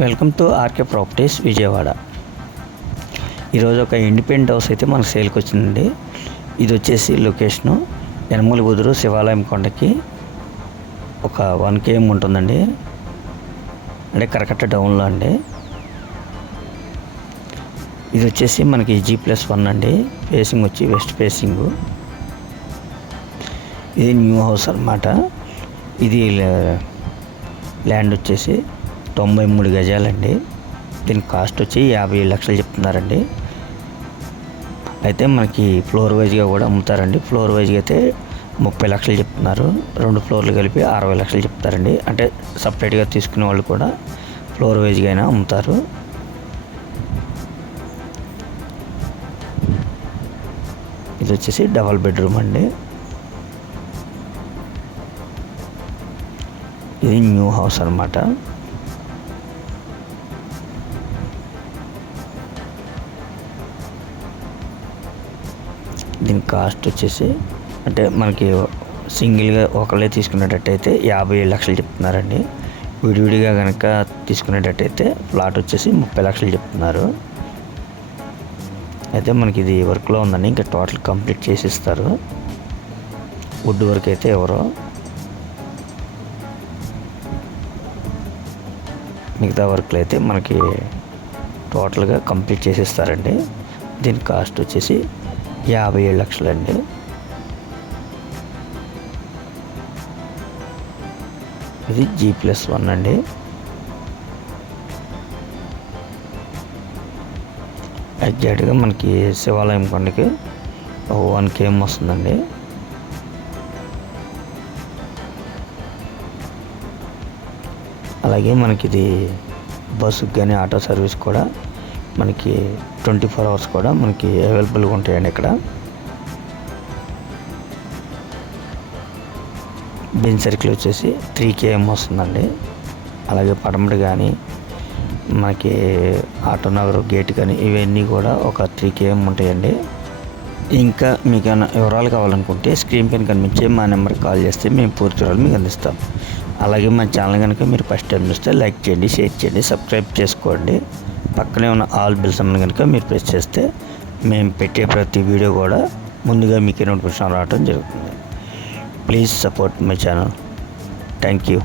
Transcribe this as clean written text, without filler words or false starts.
Welcome to RK Properties Vijayawada. ఈరోజు ఒక independent house అయితే మనకు సేల్కి వచ్చిందండి. ఇది వచ్చేసి లొకేషను యనమల కుదురు శివాలయం కొండకి ఒక 1 km ఉంటుందండి, అంటే కరకట్ట డౌన్లో అండి. ఇది వచ్చేసి మనకి G+1 అండి. ఫేసింగ్ వచ్చి వెస్ట్ ఫేసింగు. ఇది న్యూ హౌస్ అన్నమాట. ఇది ల్యాండ్ వచ్చేసి 93 గజాలండి. దీని కాస్ట్ వచ్చి 50 లక్షలు చెప్తున్నారండి. అయితే మనకి ఫ్లోర్ వైజ్గా కూడా అమ్ముతారండి. ఫ్లోర్ వైజ్గా అయితే 30 లక్షలు చెప్తున్నారు. 2 ఫ్లోర్లు కలిపి 60 లక్షలు చెప్తారండి. అంటే సపరేట్గా తీసుకునే వాళ్ళు కూడా ఫ్లోర్ వైజ్గా అయినా అమ్ముతారు. ఇది వచ్చేసి డబల్ బెడ్రూమ్ అండి. ఇది న్యూ హౌస్ అన్నమాట. దీని కాస్ట్ వచ్చేసి అంటే మనకి సింగిల్గా ఒకళ్ళే తీసుకునేటట్టయితే 50 లక్షలు చెప్తున్నారండి. విడివిడిగా కనుక తీసుకునేటట్టయితే ప్లాట్ వచ్చేసి 30 లక్షలు చెప్తున్నారు. అయితే మనకి ఇది వర్క్లో ఉందండి. ఇంకా టోటల్ కంప్లీట్ చేసిస్తారు. వుడ్ వర్క్ అయితే ఎవరో, మిగతా వర్క్లు అయితే మనకి టోటల్గా కంప్లీట్ చేసిస్తారండి. దీని కాస్ట్ వచ్చేసి 57 లక్షలండి. ఇది G+1 అండి. ఎగ్జాక్ట్గా మనకి శివాలయం కొండకి 1 km వస్తుందండి. అలాగే మనకి ఇది బస్సుకి కానీ ఆటో సర్వీస్ కూడా మనకి 24 అవర్స్ కూడా మనకి అవైలబుల్గా ఉంటాయండి. ఇక్కడ బెంజ్ సర్కిల్ వచ్చేసి 3 km వస్తుందండి. అలాగే పడమటి కానీ మనకి ఆటో నగర్ గేట్ కానీ ఇవన్నీ కూడా ఒక 3 km ఉంటాయండి. ఇంకా మీకు ఏమైనా వివరాలు కావాలనుకుంటే స్క్రీన్ పైన కనిపించే మా నెంబర్కి కాల్ చేస్తే మేము పూర్తి వివరాలు మీకు అందిస్తాం. అలాగే మా ఛానల్ కనుక మీరు ఫస్ట్ టైం చూస్తే లైక్ చేయండి, షేర్ చేయండి, సబ్స్క్రైబ్ చేసుకోండి. పక్కనే ఉన్న ఆల్ బిల్స్ అన్న కనుక మీరు ప్రెస్ చేస్తే మేము పెట్టే ప్రతి వీడియో కూడా ముందుగా మీకు నోటిఫికేషన్ రావడం జరుగుతుంది. Please support my channel. Thank you.